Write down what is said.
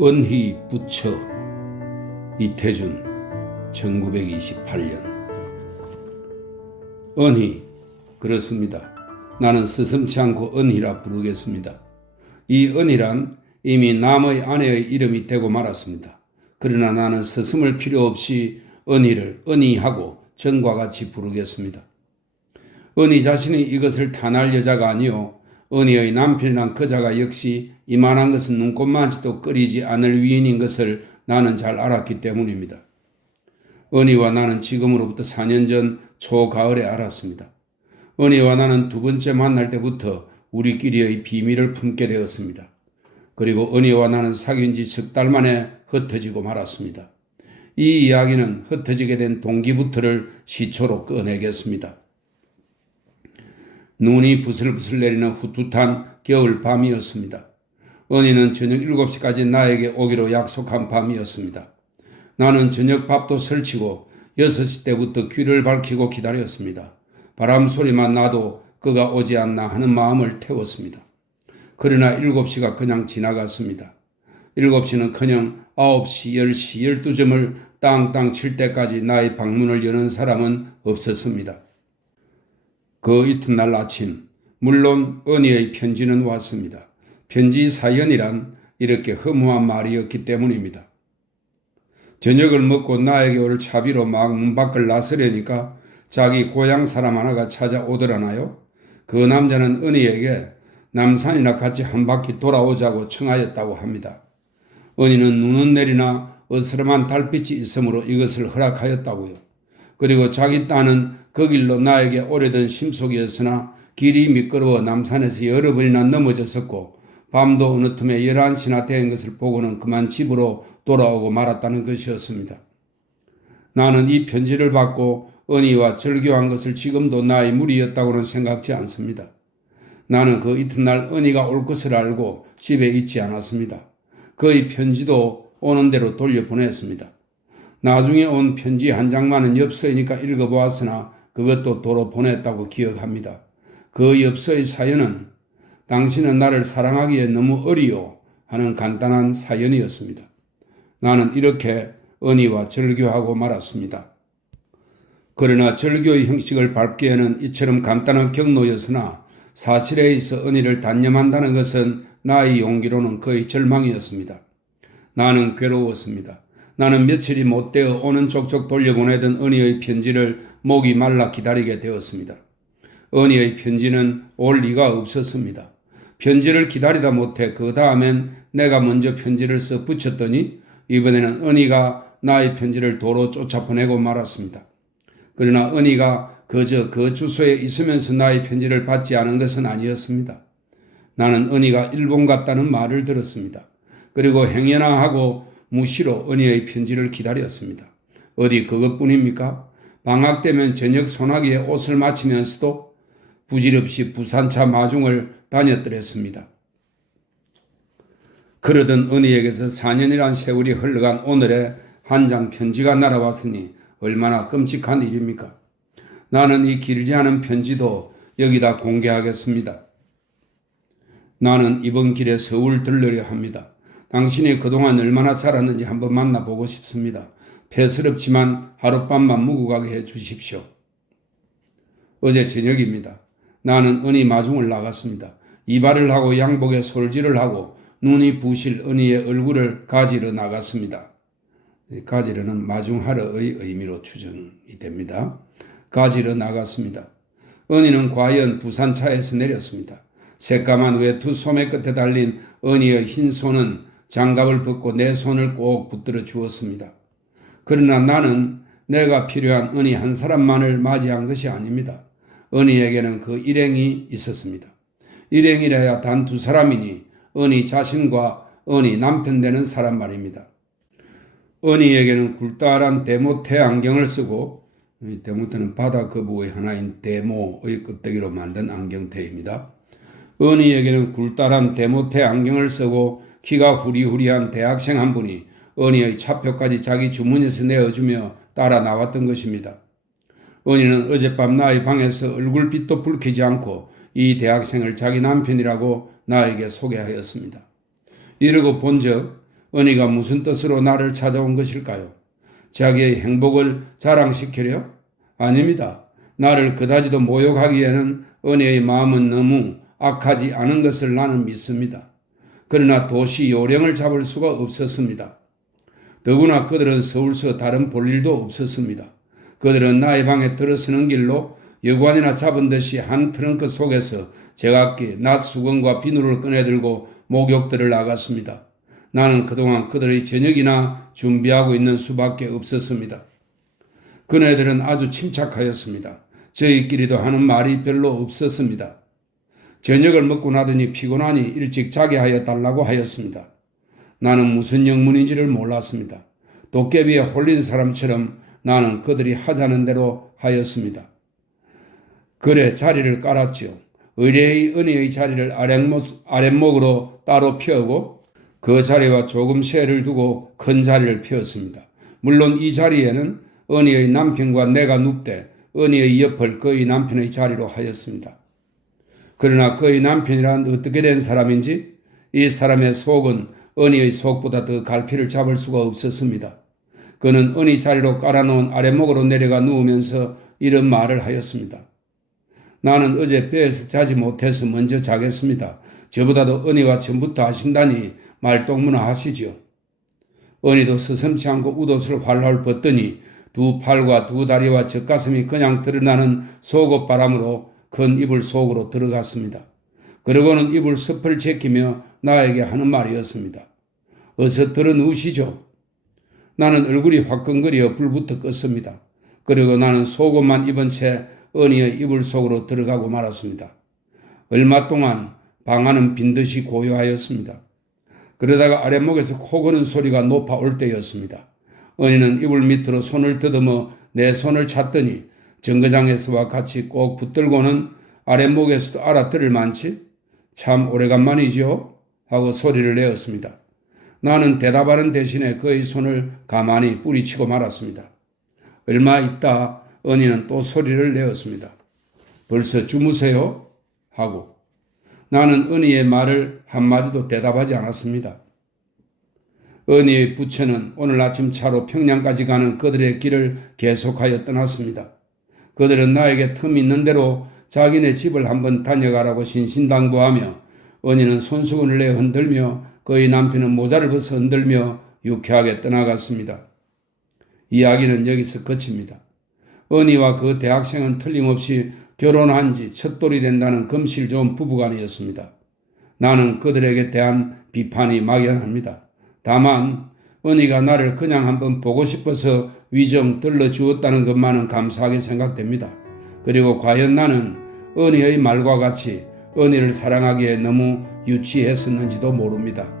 은희 부처 이태준 1928년. 은희, 그렇습니다. 나는 서슴지 않고 은희라 부르겠습니다. 이 은희란 이미 남의 아내의 이름이 되고 말았습니다. 그러나 나는 서슴을 필요 없이 은희를 은희하고 전과 같이 부르겠습니다. 은희 자신이 이것을 탄할 여자가 아니요 은희의 남편이란 그자가 역시 이만한 것은 눈꼽만치도 끓이지 않을 위인인 것을 나는 잘 알았기 때문입니다. 은희와 나는 지금으로부터 4년 전 초가을에 알았습니다. 은희와 나는 두 번째 만날 때부터 우리끼리의 비밀을 품게 되었습니다. 그리고 은희와 나는 사귄 지 석 달 만에 흩어지고 말았습니다. 이 이야기는 흩어지게 된 동기부터를 시초로 꺼내겠습니다. 눈이 부슬부슬 내리는 후투탄 겨울 밤이었습니다. 은희는 저녁 7시까지 나에게 오기로 약속한 밤이었습니다. 나는 저녁 밥도 설치고 6시 때부터 귀를 밝히고 기다렸습니다. 바람 소리만 나도 그가 오지 않나 하는 마음을 태웠습니다. 그러나 7시가 그냥 지나갔습니다. 7시는커녕 9시, 10시, 12점을 땅땅 칠 때까지 나의 방문을 여는 사람은 없었습니다. 그 이튿날 아침, 물론 은희의 편지는 왔습니다. 편지 사연이란 이렇게 허무한 말이었기 때문입니다. 저녁을 먹고 나에게 올 차비로 막 문 밖을 나서려니까 자기 고향 사람 하나가 찾아오더라나요? 그 남자는 은희에게 남산이나 같이 한 바퀴 돌아오자고 청하였다고 합니다. 은희는 눈은 내리나 어스름한 달빛이 있으므로 이것을 허락하였다고요. 그리고 자기 딸은 그 길로 나에게 오래된 심속이었으나 길이 미끄러워 남산에서 여러 번이나 넘어졌었고 밤도 어느 틈에 11시나 된 것을 보고는 그만 집으로 돌아오고 말았다는 것이었습니다. 나는 이 편지를 받고 은희와 절교한 것을 지금도 나의 무리였다고는 생각지 않습니다. 나는 그 이튿날 은희가 올 것을 알고 집에 있지 않았습니다. 그의 편지도 오는 대로 돌려보냈습니다. 나중에 온 편지 한 장만은 엽서이니까 읽어보았으나 그것도 도로 보냈다고 기억합니다. 그 엽서의 사연은 당신은 나를 사랑하기에 너무 어리요 하는 간단한 사연이었습니다. 나는 이렇게 은희와 절교하고 말았습니다. 그러나 절교의 형식을 밟기에는 이처럼 간단한 경로였으나 사실에 있어 은희를 단념한다는 것은 나의 용기로는 거의 절망이었습니다. 나는 괴로웠습니다. 나는 며칠이 못되어 오는 족족 돌려보내던 은희의 편지를 목이 말라 기다리게 되었습니다. 은희의 편지는 올 리가 없었습니다. 편지를 기다리다 못해 그 다음엔 내가 먼저 편지를 써 붙였더니 이번에는 은희가 나의 편지를 도로 쫓아보내고 말았습니다. 그러나 은희가 그저 그 주소에 있으면서 나의 편지를 받지 않은 것은 아니었습니다. 나는 은희가 일본 갔다는 말을 들었습니다. 그리고 행여나하고 무시로 은희의 편지를 기다렸습니다. 어디 그것뿐입니까? 방학 때면 저녁 소나기에 옷을 맞추면서도 부질없이 부산차 마중을 다녔더랬습니다. 그러던 은희에게서 4년이란 세월이 흘러간 오늘에 한 장 편지가 날아왔으니 얼마나 끔찍한 일입니까? 나는 이 길지 않은 편지도 여기다 공개하겠습니다. 나는 이번 길에 서울 들르려 합니다. 당신이 그동안 얼마나 자랐는지 한번 만나보고 싶습니다. 폐스럽지만 하룻밤만 묵고 가게 해 주십시오. 어제 저녁입니다. 나는 은희 마중을 나갔습니다. 이발을 하고 양복에 솔질을 하고 눈이 부실 은희의 얼굴을 가지러 나갔습니다. 가지러는 마중하러의 의미로 추정이 됩니다. 가지러 나갔습니다. 은희는 과연 부산차에서 내렸습니다. 새까만 외투 소매 끝에 달린 은희의 흰 손은 장갑을 벗고 내 손을 꼭 붙들어 주었습니다. 그러나 나는 내가 필요한 은희 한 사람만을 맞이한 것이 아닙니다. 은희에게는 그 일행이 있었습니다. 일행이라야 단 2사람이니 은희 자신과 은희 남편 되는 사람 말입니다. 은희에게는 굴다란 데모테 안경을 쓰고, 데모테는 바다 거북의 하나인 데모의 껍데기로 만든 안경테입니다. 은희에게는 굴다란 데모테 안경을 쓰고 키가 후리후리한 대학생 한 분이 은희의 차표까지 자기 주머니에서 내어주며 따라 나왔던 것입니다. 은희는 어젯밤 나의 방에서 얼굴빛도 붉히지 않고 이 대학생을 자기 남편이라고 나에게 소개하였습니다. 이러고 본즉 은희가 무슨 뜻으로 나를 찾아온 것일까요? 자기의 행복을 자랑시키려? 아닙니다. 나를 그다지도 모욕하기에는 은혜의 마음은 너무 악하지 않은 것을 나는 믿습니다. 그러나 도시 요령을 잡을 수가 없었습니다. 더구나 그들은 서울서 다른 볼 일도 없었습니다. 그들은 나의 방에 들어서는 길로 여관이나 잡은 듯이 한 트렁크 속에서 제각기 낫 수건과 비누를 꺼내들고 목욕들을 나갔습니다. 나는 그동안 그들의 저녁이나 준비하고 있는 수밖에 없었습니다. 그네들은 아주 침착하였습니다. 저희끼리도 하는 말이 별로 없었습니다. 저녁을 먹고 나더니 피곤하니 일찍 자게 하여 달라고 하였습니다. 나는 무슨 영문인지를 몰랐습니다. 도깨비에 홀린 사람처럼 나는 그들이 하자는 대로 하였습니다. 그래 자리를 깔았지요. 의뢰의 은혜의 자리를 아랫목으로 따로 펴고 그 자리와 조금 쇠를 두고 큰 자리를 펴었습니다. 물론 이 자리에는 은혜의 남편과 내가 눕되 은혜의 옆을 그의 남편의 자리로 하였습니다. 그러나 그의 남편이란 어떻게 된 사람인지 이 사람의 속은 은혜의 속보다 더 갈피를 잡을 수가 없었습니다. 그는 은혜 자리로 깔아놓은 아랫목으로 내려가 누우면서 이런 말을 하였습니다. 나는 어제 배에서 자지 못해서 먼저 자겠습니다. 저보다도 은혜와 처음부터 하신다니 말동무나 하시지요. 은혜도 서슴지 않고 웃옷을 활활 벗더니 두 팔과 두 다리와 젖가슴이 그냥 드러나는 속옷바람으로 큰 이불 속으로 들어갔습니다. 그러고는 이불 섭을 제끼며 나에게 하는 말이었습니다. 어서 들어누우시죠. 나는 얼굴이 화끈거려 불부터 껐습니다. 그리고 나는 속옷만 입은 채 은희의 이불 속으로 들어가고 말았습니다. 얼마 동안 방 안은 빈듯이 고요하였습니다. 그러다가 아랫목에서 코 고는 소리가 높아올 때였습니다. 은희는 이불 밑으로 손을 더듬어 내 손을 찾더니 정거장에서와 같이 꼭 붙들고는 아랫목에서도 알아들을 만치 참 오래간만이지요? 하고 소리를 내었습니다. 나는 대답하는 대신에 그의 손을 가만히 뿌리치고 말았습니다. 얼마 있다 은희는 또 소리를 내었습니다. 벌써 주무세요? 하고 나는 은희의 말을 한마디도 대답하지 않았습니다. 은희의 부처는 오늘 아침 차로 평양까지 가는 그들의 길을 계속하여 떠났습니다. 그들은 나에게 틈 있는 대로 자기네 집을 한번 다녀가라고 신신당부하며 은희는 손수건을 내 흔들며 그의 남편은 모자를 벗어 흔들며 유쾌하게 떠나갔습니다. 이야기는 여기서 그칩니다. 은희와 그 대학생은 틀림없이 결혼한 지 첫돌이 된다는 금실 좋은 부부간이었습니다. 나는 그들에게 대한 비판이 막연합니다. 다만 은희가 나를 그냥 한번 보고 싶어서 위정 들러주었다는 것만은 감사하게 생각됩니다. 그리고 과연 나는 은희의 말과 같이 은희를 사랑하기에 너무 유치했었는지도 모릅니다.